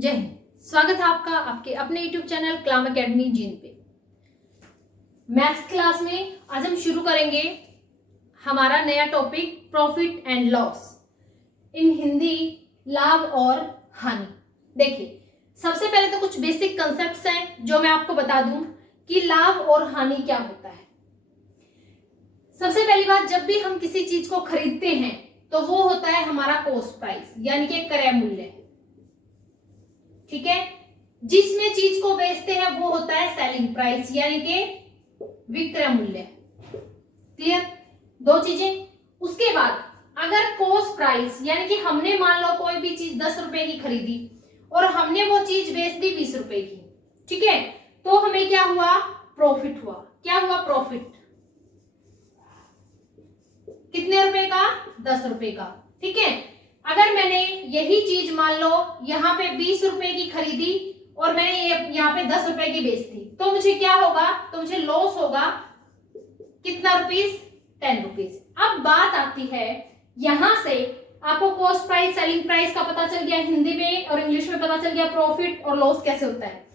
जय हिंद। स्वागत है आपका आपके अपने YouTube channel claim academy gene पे। मैथ्स क्लास में आज हम शुरू करेंगे हमारा नया टॉपिक प्रॉफिट एंड लॉस, इन हिंदी लाभ और हानि। देखिए, सबसे पहले तो कुछ बेसिक कंसेप्ट्स हैं जो मैं आपको बता दूं कि लाभ और हानि क्या होता है। सबसे पहली बात, जब भी हम किसी चीज को खरीदते हैं तो वो होता है हमारा कॉस्ट प्राइस, यानी कि क्रय मूल्य। ठीक है, जिसमें चीज को बेचते हैं वो होता है सेलिंग प्राइस, यानी कि विक्रय मूल्य। क्लियर, दो चीजें। उसके बाद अगर कॉस्ट प्राइस, यानी कि हमने मान लो कोई भी चीज 10 रुपए की खरीदी और हमने वो चीज बेच दी 20 रुपए की, ठीक है, तो हमें क्या हुआ? प्रॉफिट हुआ। क्या हुआ? प्रॉफिट। कितने रुपए का? 10 रुपए का। ठीक है, अगर मैंने यही चीज मान लो यहाँ पे 20 रुपए की खरीदी और मैंने यहाँ पे 10 रुपए की बेच दी, तो मुझे क्या होगा? तो मुझे लॉस होगा। कितना रुपीस? 10 रुपीस। अब बात आती है, यहां से आपको कॉस्ट प्राइस सेलिंग प्राइस का पता चल गया हिंदी में, और इंग्लिश में पता चल गया प्रॉफिट और लॉस कैसे होता है।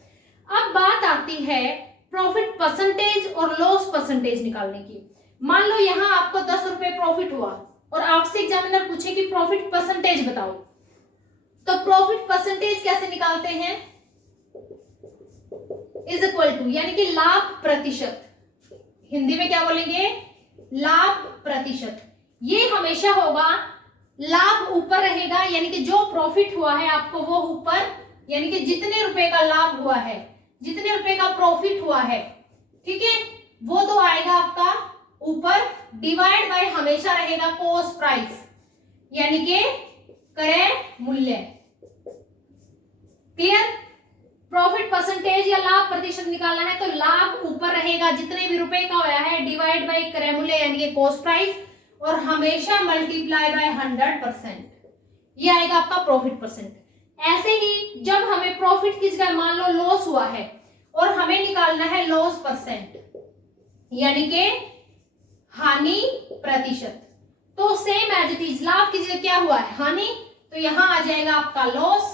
अब बात आती है प्रॉफिट परसेंटेज और लॉस परसेंटेज निकालने की। मान लो यहाँ आपको 10 रुपए प्रॉफिट हुआ और आपसे एग्जामिनर पूछे कि प्रॉफिट परसेंटेज बताओ, तो प्रॉफिट परसेंटेज कैसे निकालते हैं? इज इक्वल टू, यानी कि लाभ प्रतिशत। हिंदी में क्या बोलेंगे? लाभ प्रतिशत। ये हमेशा होगा, लाभ ऊपर रहेगा, यानी कि जो प्रॉफिट हुआ है आपको वो ऊपर, यानी कि जितने रुपए का लाभ हुआ है, जितने रुपए का प्रॉफिट हुआ है, ठीक है, वो तो आएगा आपका ऊपर, डिवाइड बाय हमेशा रहेगा कॉस्ट प्राइस, यानी कि क्रय मूल्य। क्लियर? प्रॉफिट परसेंटेज या लाभ प्रतिशत निकालना है तो लाभ ऊपर रहेगा जितने भी रुपए का होया है, डिवाइड बाय क्रय मूल्य यानी कि कॉस्ट प्राइस, और हमेशा मल्टीप्लाई बाय 100%, ये आएगा आपका प्रॉफिट परसेंट। ऐसे ही जब हमें प्रॉफिट की जगह मान लो लॉस हुआ है और हमें निकालना है लॉस परसेंट, यानी कि हानि प्रतिशत, तो सेम एज इट इज, लाभ की जगह क्या हुआ है? हानि, तो यहां आ जाएगा आपका loss,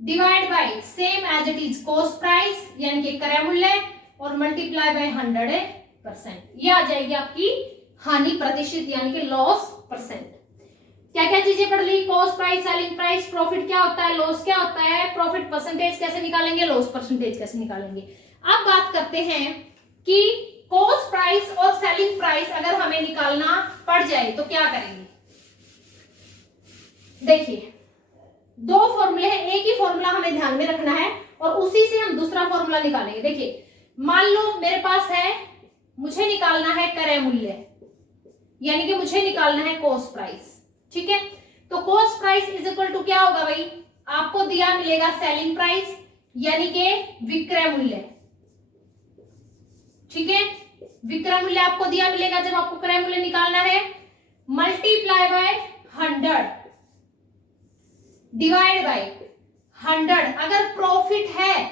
divide by same as it is cost price यानी कि क्रय मूल्य, और मल्टीप्लाई बाय 100%, ये आ जाएगी आपकी हानि प्रतिशत यानी कि लॉस परसेंट। क्या क्या चीजें पढ़ ली? Cost price, selling price, profit क्या होता है, लॉस क्या होता है, प्रॉफिट परसेंटेज कैसे निकालेंगे, लॉस परसेंटेज कैसे निकालेंगे। अब बात करते हैं कि कॉस्ट प्राइस और सेलिंग प्राइस अगर हमें निकालना पड़ जाए तो क्या करेंगे। देखिए, दो फॉर्मूले हैं, एक ही फॉर्मूला हमें ध्यान में रखना है और उसी से हम दूसरा फॉर्मूला निकालेंगे। देखिए, मान लो मेरे पास है, मुझे निकालना है क्रय मूल्य, यानी कि मुझे निकालना है कॉस्ट प्राइस, ठीक है, तो cost price is equal to क्या होगा भाई? आपको दिया मिलेगा सेलिंग प्राइस यानी कि विक्रय मूल्य, ठीक है, विक्रय मूल्य आपको दिया मिलेगा जब आपको क्रय मूल्य निकालना है, मल्टीप्लाई बाय 100 डिवाइड बाय 100। अगर प्रॉफिट है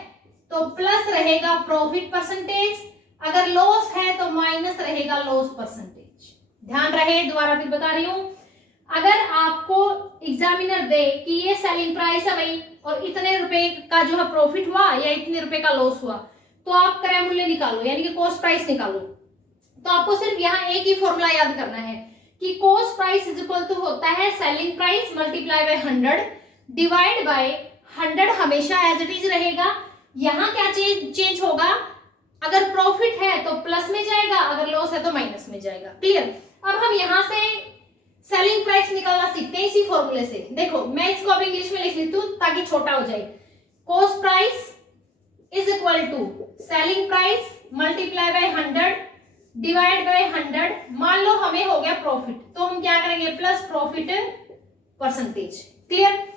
तो प्लस रहेगा प्रॉफिट परसेंटेज, अगर लॉस है तो माइनस रहेगा लॉस परसेंटेज। ध्यान रहे, दोबारा फिर बता रही हूं, अगर आपको एग्जामिनर दे कि ये सेलिंग प्राइस है भाई और इतने रुपए का जो है प्रॉफिट हुआ या इतने रुपए का लॉस हुआ, तो आप क्रय मूल्य निकालो यानी कि कॉस्ट प्राइस निकालो, तो आपको सिर्फ यहाँ एक ही फॉर्मूला याद करना है कि cost price is equal to होता है selling price multiply by 100 divide by 100, हमेशा एज इट इज रहेगा। यहाँ क्या चेंज होगा? अगर प्रॉफिट है तो प्लस में जाएगा, अगर लॉस है तो माइनस में जाएगा। क्लियर? अब हम यहाँ से सेलिंग प्राइस निकालना सीखते हैं इसी फॉर्मूले से। देखो, मैं इसको अब इंग्लिश में लिख लेती हूँ ताकि छोटा हो जाए। Cost price is equal to selling price multiply by 100 divide by 100। मान लो हमें हो गया प्रॉफिट, तो हम क्या करेंगे? Plus profit percentage. क्लियर?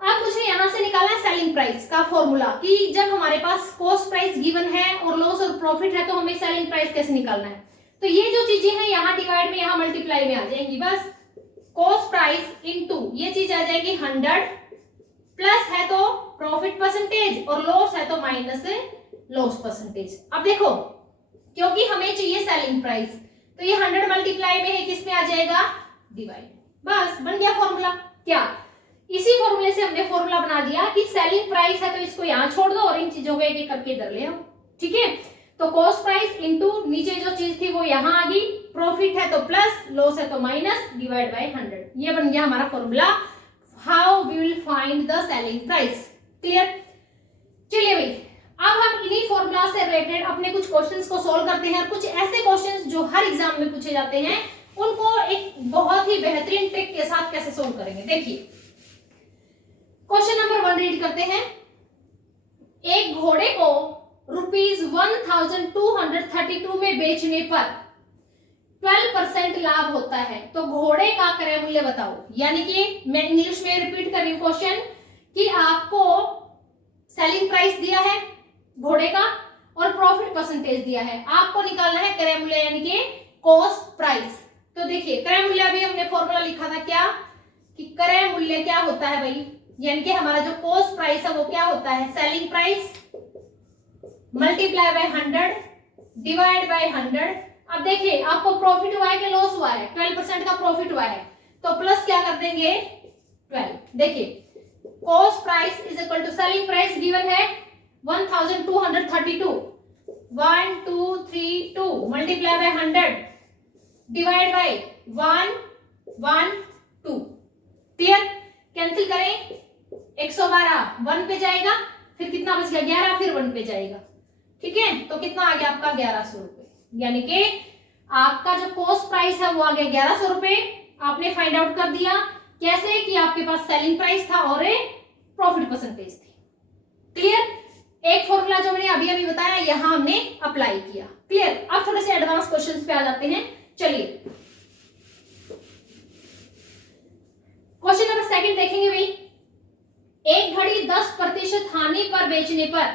अब मुझे यहां से निकालना है सेलिंग प्राइस का फॉर्मूला कि जब हमारे पास कॉस्ट प्राइस गिवन है और लॉस और प्रॉफिट है तो हमें सेलिंग प्राइस कैसे निकालना है। तो ये जो चीजें हैं यहाँ डिवाइड में, यहाँ मल्टीप्लाई में आ जाएंगी। बस कॉस्ट प्राइस इनटू ये चीज आ जाएगी 100, प्लस है तो प्रॉफिट परसेंटेज और लॉस है तो माइनस लॉस परसेंटेज। अब देखो, क्योंकि हमें चाहिए सेलिंग प्राइस, तो ये 100 मल्टीप्लाई में है, किस में आ जाएगा? डिवाइड। बस बन गया फॉर्मूला। क्या इसी फॉर्मूले से हमने फॉर्मूला बना दिया कि सेलिंग प्राइस है तो इसको यहाँ छोड़ दो और इन चीजों को एक एक करके इधर ले आओ, ठीक है। तो कॉस्ट प्राइस इनटू नीचे जो चीज थी वो यहाँ आ गई, प्रॉफिट है तो प्लस, लॉस है तो माइनस, डिवाइड बाय 100। ये बन गया हमारा formula how we will find the selling price. Clear. चलिए भाई, अब हम इन्हीं फॉर्मूला से रिलेटेड अपने कुछ क्वेश्चंस को सॉल्व करते हैं और कुछ ऐसे क्वेश्चंस जो हर एग्जाम में पूछे जाते हैं उनको एक बहुत ही बेहतरीन ट्रिक के साथ कैसे सॉल्व करेंगे। देखिए क्वेश्चन नंबर 1 रीड करते हैं। एक घोड़े को ₹1232 में बेचने पर 12% लाभ होता है, तो घोड़े का क्रय मूल्य बताओ। यानी कि मैं इंग्लिश में रिपीट कर रही हूं क्वेश्चन कि आपको सेलिंग प्राइस दिया है घोड़े का और प्रॉफिट परसेंटेज दिया है, आपको निकालना है क्रय मूल्य यानी कि कॉस्ट प्राइस। तो देखिए क्रय मूल्य अभी हमने फॉर्मूला लिखा था क्या कि क्रय मूल्य क्या होता है भाई, यानी कि हमारा जो कॉस्ट प्राइस है वो क्या होता है, selling price multiply by 100 divide by 100। अब देखिए आपको प्रॉफिट हुआ है कि लॉस हुआ है, 12% का प्रॉफिट हुआ है तो प्लस क्या कर देंगे 12। देखिए cost price is equal to selling price given है 1232, 1232 multiply by 100 divide by 112। Clear. Cancel करें 112 1 पे जाएगा, फिर कितना बच गया 11, फिर 1 पे जाएगा, ठीक है। तो कितना आ गया आपका 1100 रुपए, यानी कि आपका जो कॉस्ट प्राइस है वो आ गया 1100 रुपए। आपने फाइंड आउट कर दिया कैसे कि आपके पास सेलिंग प्राइस था और प्रॉफिट परसेंटेज थी। क्लियर। एक फॉर्मूला जो मैंने अभी अभी बताया यहां हमने अप्लाई किया। क्लियर। अब थोड़े से एडवांस क्वेश्चंस पे आ जाते हैं। चलिए क्वेश्चन नंबर 2 देखेंगे भाई। एक घड़ी 10% हानि पर बेचने पर,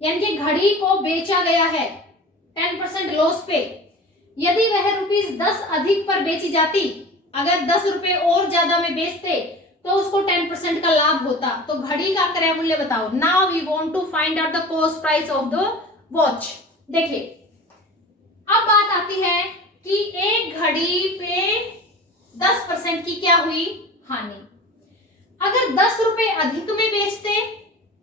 यानी कि घड़ी को बेचा गया है 10% लॉस पे, यदि वह ₹10 अधिक पर बेची जाती, अगर 10 रुपए और ज्यादा में बेचते तो उसको 10% का लाभ होता, तो घड़ी का क्रय मूल्य बताओ। Now we want to find out the cost price of the watch. देखिए अब बात आती है कि एक घड़ी पे 10% की क्या हुई हानि। अगर 10 रुपए अधिक में बेचते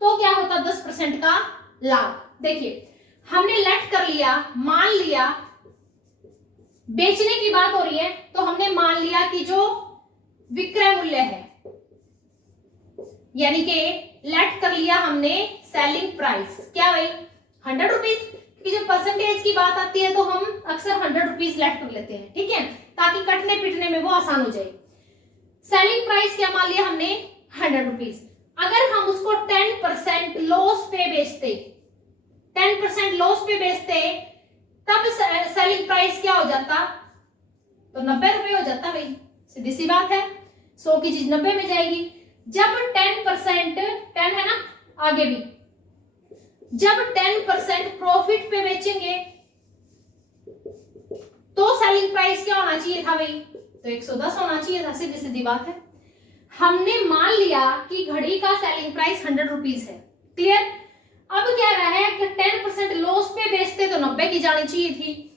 तो क्या होता 10% का लाभ। देखिए हमने लेट कर लिया, मान लिया बेचने की बात हो रही है तो हमने मान लिया कि जो विक्रय मूल्य है, यानी कि लेट कर लिया हमने सेलिंग प्राइस क्या भाई 100 रुपीज, क्योंकि जब परसेंटेज की बात आती है तो हम अक्सर 100 रुपीज लेट कर लेते हैं, ठीक है, ताकि कटने पिटने में वो आसान हो जाए। सेलिंग प्राइस क्या मान लिया हमने 100 रुपीज। अगर हम उसको 10% लॉस पे बेचते, 10% लॉस पे बेचते तब सेलिंग प्राइस क्या हो जाता, तो 90 रुपए हो जाता भाई। सीधी सी बात है, 100 की चीज 90 में जाएगी। जब 10% 10 है ना आगे भी, जब 10% प्रॉफिट पे बेचेंगे तो सेलिंग प्राइस क्या होना चाहिए था भाई, तो 110 होना चाहिए था। सीधी सीधी बात है। हमने मान लिया कि घड़ी का सेलिंग प्राइस 100 रुपीज है। क्लियर। अब क्या रहा है कि 10% लॉस पे बेचते तो 90 की जानी चाहिए थी,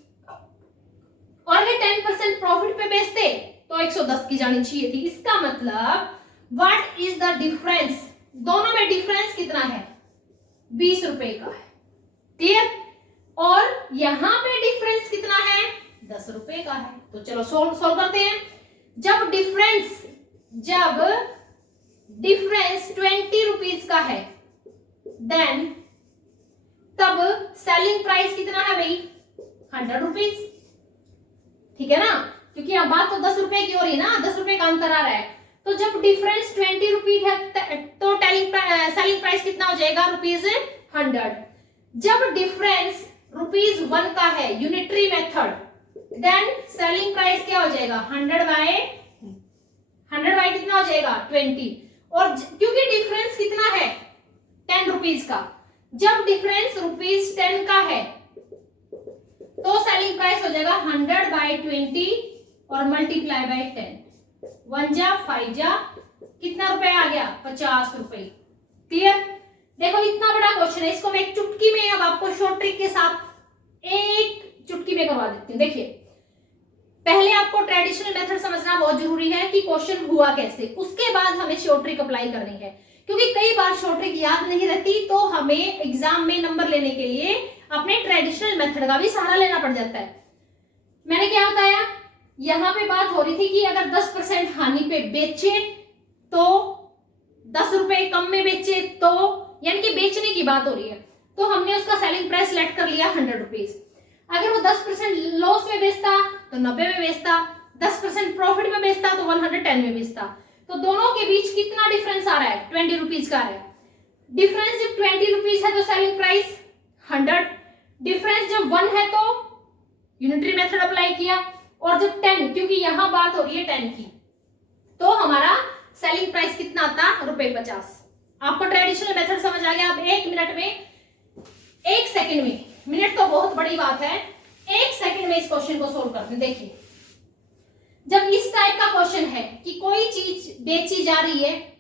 और ये 10% प्रॉफिट पे बेचते तो 110 की जानी चाहिए थी। इसका मतलब व्हाट इज द डिफरेंस, दोनों में डिफरेंस कितना है 20 रुपए का है। क्लियर। और यहां पे डिफरेंस कितना है 10 रुपए का है। तो चलो सोल्व करते हैं। जब डिफरेंस 20 रुपीज का है देन तब सेलिंग प्राइस कितना है भाई 100 रुपीज, ठीक है ना, क्योंकि अब बात तो 10 रुपए की हो रही है ना, 10 रुपए का अंतर आ रहा है। तो जब डिफरेंस 20 रुपीज है तो सेलिंग प्राइस कितना हो जाएगा ₹100। जब डिफरेंस ₹1 का है unitary method, then selling price क्या हो जाएगा 100 बाय कितना हो जाएगा 20। और क्योंकि डिफरेंस कितना है 10 रुपीज का, जब डिफरेंस ₹10 का है तो सेलिंग प्राइस हो जाएगा 100 बाय 20 और मल्टीप्लाई बाय 10। 1 जा 5 जा कितना रुपए आ गया 50 रुपए। क्लियर। देखो इतना बड़ा क्वेश्चन है, इसको मैं एक चुटकी में अब आपको शॉर्ट ट्रिक के साथ एक चुटकी में करवा देती हूँ। देखिए पहले आपको ट्रेडिशनल मेथड समझना बहुत जरूरी है कि क्वेश्चन हुआ कैसे, उसके बाद हमें शॉर्ट ट्रिक अप्लाई करनी है, क्योंकि कई बार शॉर्ट ट्रिक याद नहीं रहती तो हमें एग्जाम में नंबर लेने के लिए अपने ट्रेडिशनल मेथड का भी सहारा लेना पड़ जाता है। मैंने क्या बताया, यहां पे बात हो रही थी कि अगर 10% हानि पे बेचे तो 10 रुपए कम में बेचे तो, यानी कि बेचने की बात हो रही है, तो हमने उसका सेलिंग प्राइस सेलेक्ट कर लिया 100 रुपीज। अगर वो 10% लॉस में बेचता तो 90 में बेचता, 10% प्रॉफिट में बेचता तो 110 में बेचता। तो दोनों के बीच कितना डिफरेंस आ रहा है, 20 रुपीज का आ रहा है। डिफरेंस जब 20 रुपीज है तो सेलिंग प्राइस 100, डिफरेंस जब 1 है तो यूनिटरी मेथड अप्लाई किया, और जब 10, क्योंकि यहां बात हो रही है 10 की, तो हमारा सेलिंग प्राइस कितना आता, ₹50। आपको ट्रेडिशनल मेथड समझ आ गया। अब 1 मिनट में, 1 सेकंड में, मिनट तो बहुत बड़ी बात है, 1 सेकंड में इस क्वेश्चन को सोल्व करते हैं। देखिए, जब इस टाइप का क्वेश्चन है कि कोई चीज बेची जा रही है,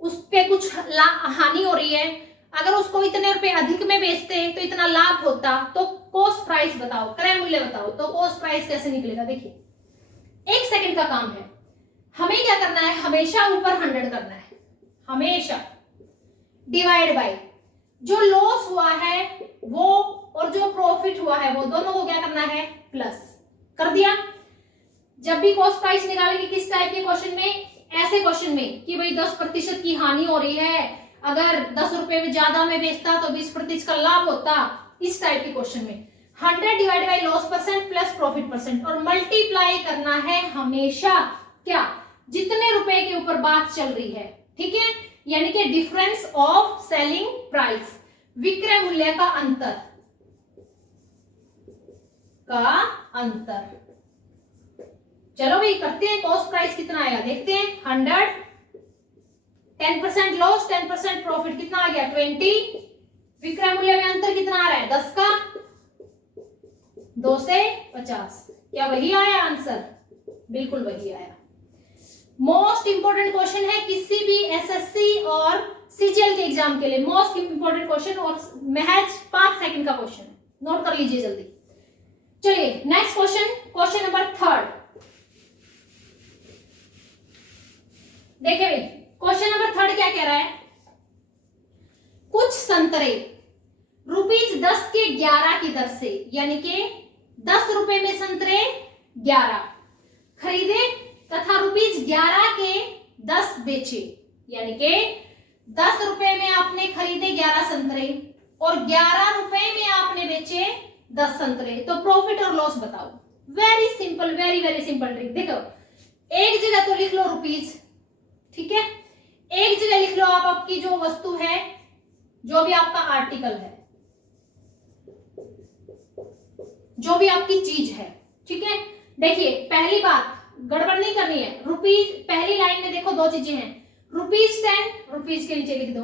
उस पे कुछ हानि हो रही है, अगर उसको इतने रुपए अधिक में बेचते तो इतना लाभ होता, तो कॉस्ट प्राइस बताओ, क्रय मूल्य बताओ, तो कॉस्ट प्राइस कैसे निकलेगा। देखिए, 1 सेकंड का काम है, हमें क्या करना है, हमेशा ऊपर 100 करना है, हमेशा, डिवाइड बाय जो लॉस हुआ है वो और जो प्रॉफिट हुआ है वो दोनों को क्या करना है, प्लस कर दिया। जब भी कॉस्ट प्राइस निकालेंगे किस टाइप के क्वेश्चन में, ऐसे क्वेश्चन में कि भाई 10% की हानि हो रही है, अगर 10 रुपए में ज्यादा में बेचता तो 20% का लाभ होता, इस टाइप के क्वेश्चन में 100 divide by loss percent plus profit percent, और मल्टीप्लाई करना है हमेशा क्या, जितने रुपए के ऊपर बात चल रही है, ठीक है, यानी कि डिफरेंस ऑफ सेलिंग प्राइस, विक्रय मूल्य का अंतर, चलो भाई करते हैं, कॉस्ट प्राइस कितना आएगा देखते हैं, 100, 10% लॉस 10% प्रॉफिट, कितना आ गया 20, विक्रय मूल्य में अंतर कितना आ रहा है 10 का, 2 से 50, क्या वही आया आंसर, बिल्कुल वही आया। मोस्ट इंपोर्टेंट क्वेश्चन है किसी भी एसएससी और सीजीएल के एग्जाम के लिए, मोस्ट इंपोर्टेंट क्वेश्चन, और महज 5 सेकंड का क्वेश्चन, नोट कर लीजिए जल्दी। चलिए नेक्स्ट क्वेश्चन, क्वेश्चन नंबर 3। देखिए भाई, क्वेश्चन नंबर 3 क्या कह रहा है, कुछ संतरे ₹10 के 11 की दर से, यानी कि 10 रुपए में संतरे 11 खरीदे तथा ₹11 के 10 बेचे, यानी कि 10 रुपए में आपने खरीदे 11 संतरे और 11 रुपए में आपने बेचे 10 संतरे, तो प्रॉफिट और लॉस बताओ। Very simple, very very simple trick. देखो, एक जगह तो लिख लो रुपीज, ठीक है, एक जगह लिख लो आप आपकी जो वस्तु है, जो भी आपका आर्टिकल है, जो भी आपकी चीज है, ठीक है। देखिए, पहली बात गड़बड़ नहीं करनी है, रुपीज, पहली लाइन में देखो 2 चीजें हैं, ₹10, रुपीज के नीचे लिख दो,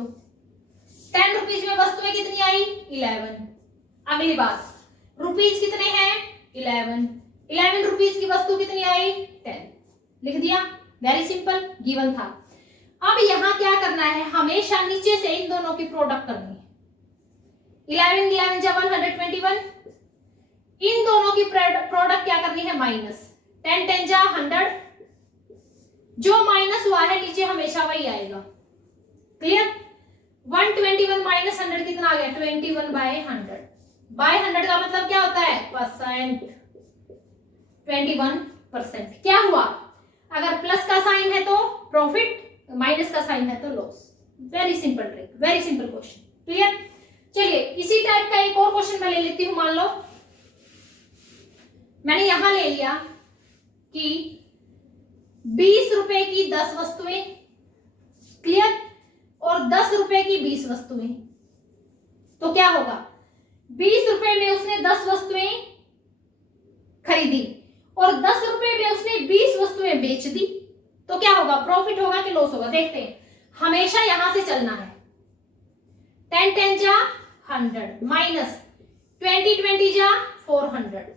10 रुपीज में वस्तुएं कितनी आई 11। अगली बात, रुपीज कितने हैं 11 रुपीज की वस्तु कितनी आई 10, लिख दिया, वेरी सिंपल, गिवन था। अब यहां क्या करना है, हमेशा नीचे से इन दोनों की प्रोडक्ट करनी है, 11 जब 121, इन दोनों की प्रोडक्ट क्या करनी है, माइनस, 10 जा 100, जो माइनस हुआ है नीचे हमेशा वही आएगा, क्लियर। 121 माइनस 100 कितना आ गया 21/100, बाय 100 का मतलब क्या होता है परसेंट, 21%। क्या हुआ, अगर प्लस का साइन है तो प्रॉफिट, माइनस का साइन है तो loss. Very simple trick, very simple question, clear. चलिए इसी टाइप का एक और क्वेश्चन मैं ले लेती हूं। मान लो मैंने यहां ले लिया कि 20 रुपए की 10 वस्तुएं, क्लियर, और 10 रुपए की 20 वस्तुएं, तो क्या होगा, 20 रुपए में उसने 10 वस्तुएं खरीदी और 10 रुपए में उसने 20 वस्तुएं बेच दी, तो क्या होगा, प्रॉफिट होगा कि लॉस होगा, देखते हैं। हमेशा यहां से चलना है, 10 जा 100 माइनस 20 जा 400,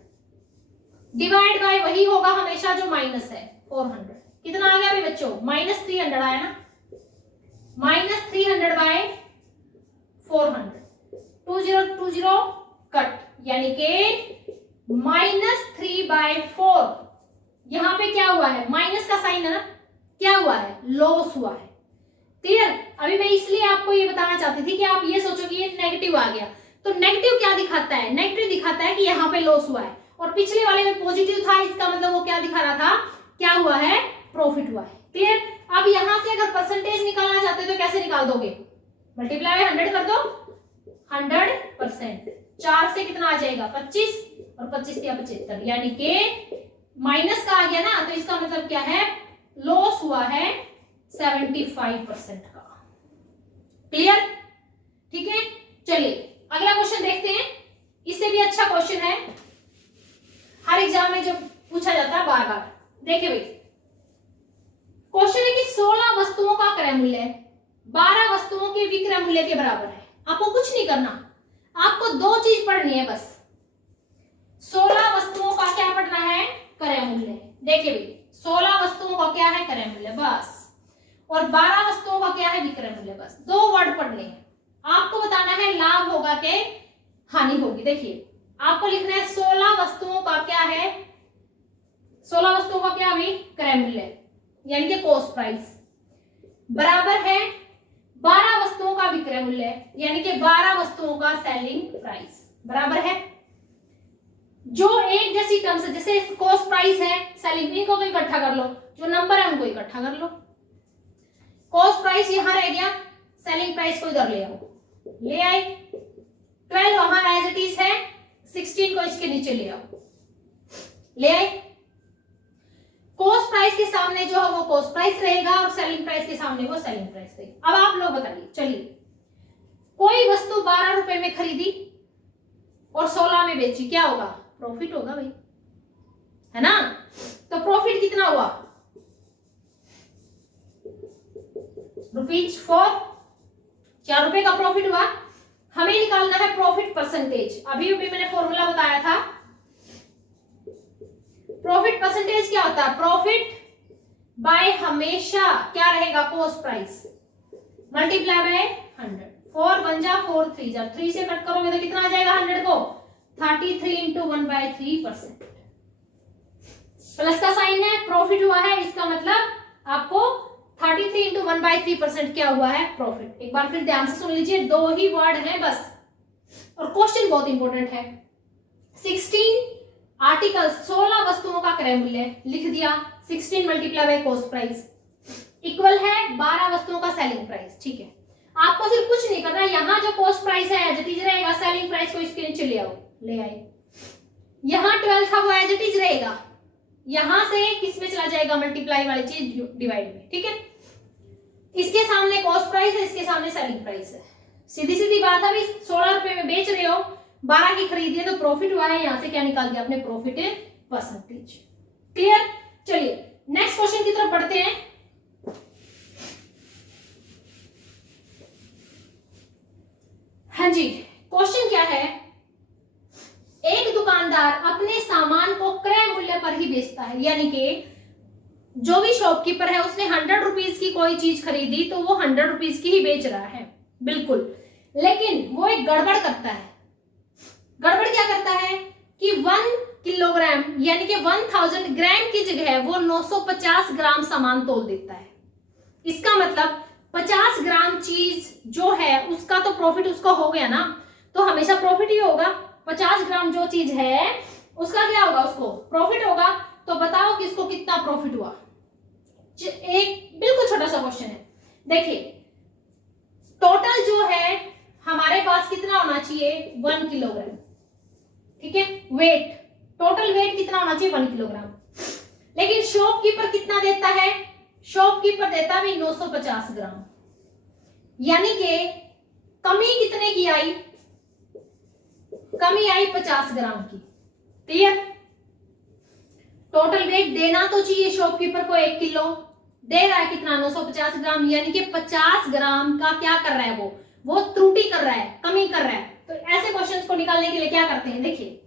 डिवाइड बाय वही होगा हमेशा जो माइनस है 400, कितना आ गया अभी बच्चों, -300 आया ना, -300/400, 20 कट, यानी कि -3/4 यहाँ पे क्या हुआ है, माइनस का साइन है ना, क्या हुआ है, लॉस हुआ है। क्लियर। अभी मैं इसलिए आपको ये बताना चाहती थी कि आप ये सोचो कि ये नेगेटिव आ गया, तो नेगेटिव क्या दिखाता है, नेगेटिव दिखाता है कि यहाँ पे लॉस हुआ है, और पिछले वाले में पॉजिटिव था, इसका मतलब वो क्या दिखा रहा था, क्या हुआ है, प्रॉफिट हुआ है। क्लियर। अब यहाँ से अगर परसेंटेज निकालना चाहते हो तो कैसे निकाल दोगे, मल्टीप्लाई 100 कर दो, 100%। 4 से कितना आ जाएगा, 25, और 25 क्या 75, यानी कि माइनस का आ गया ना, तो इसका मतलब क्या है, लॉस हुआ है 75% का। क्लियर। ठीक है, चलिए अगला क्वेश्चन देखते हैं। इससे भी अच्छा क्वेश्चन है, हर एग्जाम में जब पूछा जाता है बार बार। देखिए भाई, क्वेश्चन है कि 16 वस्तुओं का क्रय मूल्य 12 वस्तुओं के विक्रय मूल्य के बराबर है। आपको कुछ नहीं करना, आपको 2 चीज पढ़नी है बस। 16 वस्तुओं का क्या पढ़ना है, क्रय मूल्य। देखिए भाई, 16 वस्तुओं का क्या है, क्रय मूल्य बस, और 12 वस्तुओं का क्या है, विक्रय मूल्य बस। 2 वर्ड पढ़ने हैं। आपको बताना है लाभ होगा कि हानि होगी। देखिए, आपको लिखना है 16 वस्तुओं का क्या है, 16 वस्तुओं का क्या भाई, क्रय मूल्य, यानी कि कॉस्ट प्राइस, बराबर है 12 वस्तुओं का विक्रय मूल्य, यानी कि 12 वस्तुओं का सेलिंग प्राइस, बराबर है। जो एक जैसी टर्म्स है, जैसे कॉस्ट प्राइस है, सेलिंग, इनको तो इकट्ठा कर लो, जो नंबर है उनको इकट्ठा कर लो। कॉस्ट प्राइस यहां रह गया, सेलिंग प्राइस को इधर ले आओ, ले आए। 12 वहां एज इट इज है, 16 को इसके नीचे ले आओ, ले आए। कॉस्ट प्राइस के सामने जो है वो कॉस्ट प्राइस रहेगा, और सेलिंग प्राइस के सामने वो सेलिंग प्राइस रहेगी। अब आप लोग बताइए, चलिए, कोई वस्तु 12 रुपए में खरीदी और 16 में बेची, क्या होगा, प्रॉफिट होगा भाई, है ना। तो प्रॉफिट कितना हुआ, ₹4, 4 रुपए का प्रॉफिट हुआ। हमें निकालना है प्रॉफिट परसेंटेज। अभी मैंने फॉर्मूला बताया था, प्रॉफिट परसेंटेज क्या होता है, प्रॉफिट बाय हमेशा क्या रहेगा, कॉस्ट प्राइस, मल्टीप्लाई बाय 100। 4 1 जा 4 3 जा, 3 से कट करोगे तो कितना आ जाएगा 100 को, 33 इंटू 1/3%। प्लस का साइन है, प्रॉफिट हुआ है, इसका मतलब आपको 33 इंटू 1/3% क्या हुआ है, प्रॉफिट। एक बार फिर ध्यान से सुन लीजिए, 2 ही वर्ड हैं बस, और क्वेश्चन बहुत इंपॉर्टेंट है। 16 आर्टिकल, 16 वस्तुओं का क्रय मूल्य लिख दिया, 16 multiply by cost price equal है 12 वस्तुओं का सेलिंग प्राइस। ठीक है, आपको सिर्फ कुछ नहीं करना, यहाँ जो कॉस्ट प्राइस है एज इट इज रहेगा, सेलिंग प्राइस को इसके नीचे ले आओ, ले आए। यहाँ 12 था वो एज इट इज रहेगा, यहां से किस में चला जाएगा, मल्टीप्लाई वाली चीज डिवाइड में। ठीक है, इसके सामने कॉस्ट प्राइस है, इसके सामने सेलिंग प्राइस है। सीधी सीधी बात है, अभी 16 रुपए में बेच रहे हो, 12 की खरीदी है तो प्रॉफिट हुआ है, यहां से क्या निकाल दिया आपने, प्रॉफिट परसेंटेज। क्लियर। चलिए नेक्स्ट क्वेश्चन की तरफ बढ़ते हैं। हाँ जी, क्वेश्चन क्या है, एक दुकानदार अपने सामान को क्रय मूल्य पर ही बेचता है, यानी कि जो भी शॉपकीपर है उसने 100 रुपीज की कोई चीज खरीदी तो वो 100 रुपीज की ही बेच रहा है, बिल्कुल। लेकिन वो एक गड़बड़ करता है। गड़बड़ क्या करता है कि 1 किलोग्राम यानी कि 1000 ग्राम की जगह वो 950 ग्राम सामान तोल देता है। इसका मतलब 50 ग्राम चीज जो है उसका तो प्रॉफिट उसका हो गया ना, तो हमेशा प्रॉफिट ही होगा। 50 ग्राम जो चीज है उसका क्या होगा, उसको प्रॉफिट होगा। तो बताओ किसको कितना प्रॉफिट हुआ। एक बिल्कुल छोटा सा क्वेश्चन है, देखिए टोटल जो है हमारे पास कितना होना चाहिए, 1 किलोग्राम। ठीक है, वेट, टोटल वेट कितना होना चाहिए, 1 किलोग्राम। लेकिन शॉपकीपर कितना देता है, शॉपकीपर देता है 950 ग्राम, यानी कि कमी कितने की आई, कमी आई 50 ग्राम की। क्लियर। टोटल वेट देना तो चाहिए शॉपकीपर को 1 किलो, दे रहा है कितना, 950 ग्राम, यानी कि 50 ग्राम का क्या कर रहा है, वो त्रुटि कर रहा है, कमी कर रहा है। तो ऐसे क्वेश्चंस को निकालने के लिए क्या करते हैं, देखिए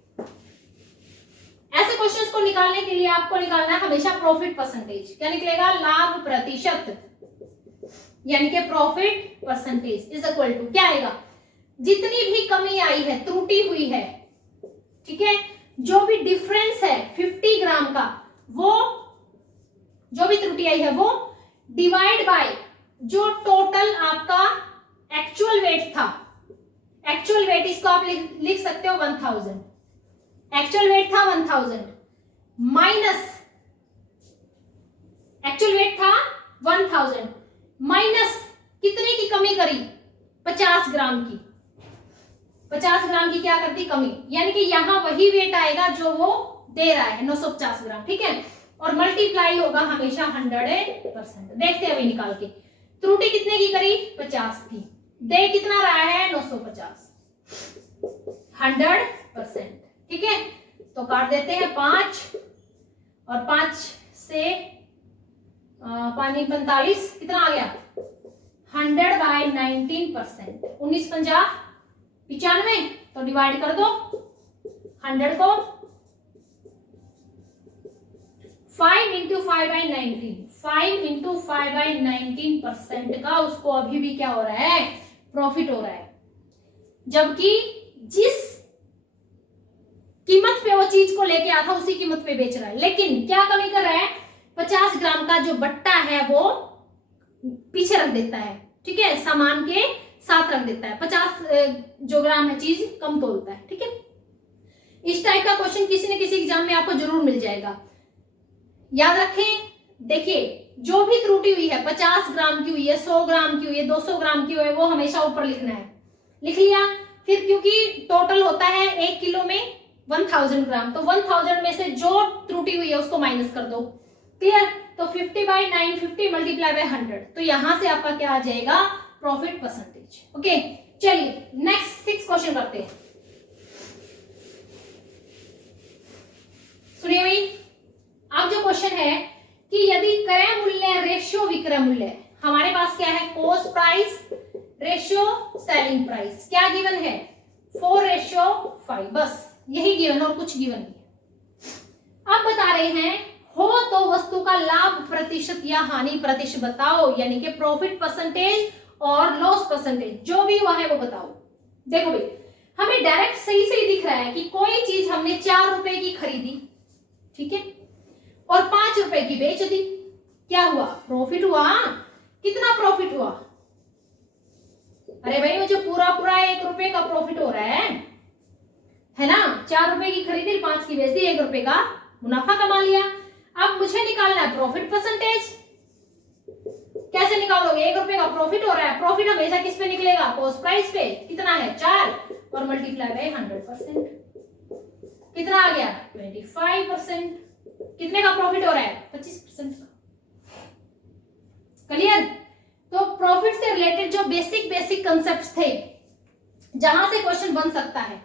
ऐसे क्वेश्चंस को निकालने के लिए आपको निकालना है हमेशा प्रॉफिट परसेंटेज। क्या निकलेगा, लाभ प्रतिशत, यानी कि profit percentage is equal to क्या आएगा, जितनी भी कमी आई है, त्रुटि हुई है, ठीक है, जो भी डिफरेंस है 50 ग्राम का, वो जो भी त्रुटि आई है वो डिवाइड बाय जो टोटल आपका एक्चुअल वेट था। एक्चुअल वेट इसको आप लिख सकते हो 1000। एक्चुअल वेट था 1000 माइनस एक्चुअल वेट था 1000 माइनस कितने की कमी करी? 50 ग्राम की। 50 ग्राम की क्या करती? कमी। यानी कि यहां वही वेट आएगा जो वो दे रहा है 950 ग्राम, ठीक है। और मल्टीप्लाई होगा हमेशा 100%। देखते हैं अभी निकाल के। त्रुटि कितने की करी? 50 की। दे कितना रहा है? 950। 100%, ठीक है। तो काट देते हैं 5 और 5 से 45 कितना आ गया? 100/19%। 19×50 95। तो डिवाइड कर दो 100 को 5 × 5/19। 5 × 5/19% का उसको अभी भी क्या हो रहा है? प्रॉफिट हो रहा है। जबकि जिस कीमत पे वो चीज को लेके आया था उसी कीमत पे बेच रहा है, लेकिन क्या कमी कर रहा है? 50 ग्राम का जो बट्टा है वो पीछे रख देता है, ठीक है, सामान के साथ रख देता है। 50 जो ग्राम है चीज कम तोलता है, ठीक है। इस टाइप का क्वेश्चन किसी न किसी एग्जाम में आपको जरूर मिल जाएगा। याद रखें, देखिए जो भी त्रुटि हुई है 50 ग्राम की हुई है, 100 ग्राम की हुई है, 200 ग्राम की हुई है, वो हमेशा ऊपर लिखना है। लिख लिया। फिर क्योंकि टोटल होता है 1 किलो में 1000 ग्राम, तो 1000 में से जो त्रुटि हुई है उसको माइनस कर दो। क्लियर? तो 50/950 मल्टीप्लाई बाय 100, तो यहां से आपका क्या आ जाएगा? Profit percentage. ओके, चलिए नेक्स्ट 6 क्वेश्चन करते हैं। सुनिए भाई, अब जो क्वेश्चन है कि यदि क्रय मूल्य रेशियो विक्रय मूल्य, हमारे पास क्या है? Cost price ratio selling price, क्या गिवन है? 4:5। बस यही गिवन और कुछ गिवन नहीं। अब बता रहे हैं हो तो वस्तु का लाभ प्रतिशत या हानि प्रतिशत बताओ, यानी कि प्रॉफिट परसेंटेज और लॉस परसेंटेज, जो भी हुआ है वो बताओ। देखो भाई, हमें डायरेक्ट सही सही दिख रहा है कि कोई चीज हमने 4 रुपए की खरीदी, ठीक है, और 5 रुपए की बेच दी। क्या हुआ? प्रॉफिट हुआ। कितना प्रॉफिट हुआ? अरे भाई, वो जो पूरा 1 रुपए का प्रॉफिट हो रहा है ना। 4 रुपए की खरीदी, 5 की बेच दी, 1 रुपए का मुनाफा कमा लिया। अब मुझे निकालना है प्रॉफिट परसेंटेज। कैसे निकालोगे? 1 रुपए का प्रॉफिट हो रहा है, प्रॉफिट हमेशा किस पे निकलेगा? कॉस्ट प्राइस पे। कितना है? 4 और मल्टीप्लाई बाय 100%। कितना आ गया? 25%। कितने का प्रॉफिट हो रहा है? 25% का। क्लियर? तो प्रॉफिट से रिलेटेड जो बेसिक कंसेप्ट्स थे, जहां से क्वेश्चन बन सकता है,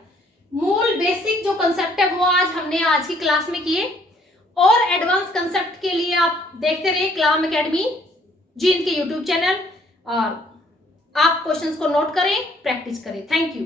मूल बेसिक जो कंसेप्ट है वो हमने आज की क्लास में किए। और एडवांस कंसेप्ट के लिए आप देखते रहिए क्लाम एकेडमी जी, इनके यूट्यूब चैनल, और आप क्वेश्चंस को नोट करें, प्रैक्टिस करें। Thank you.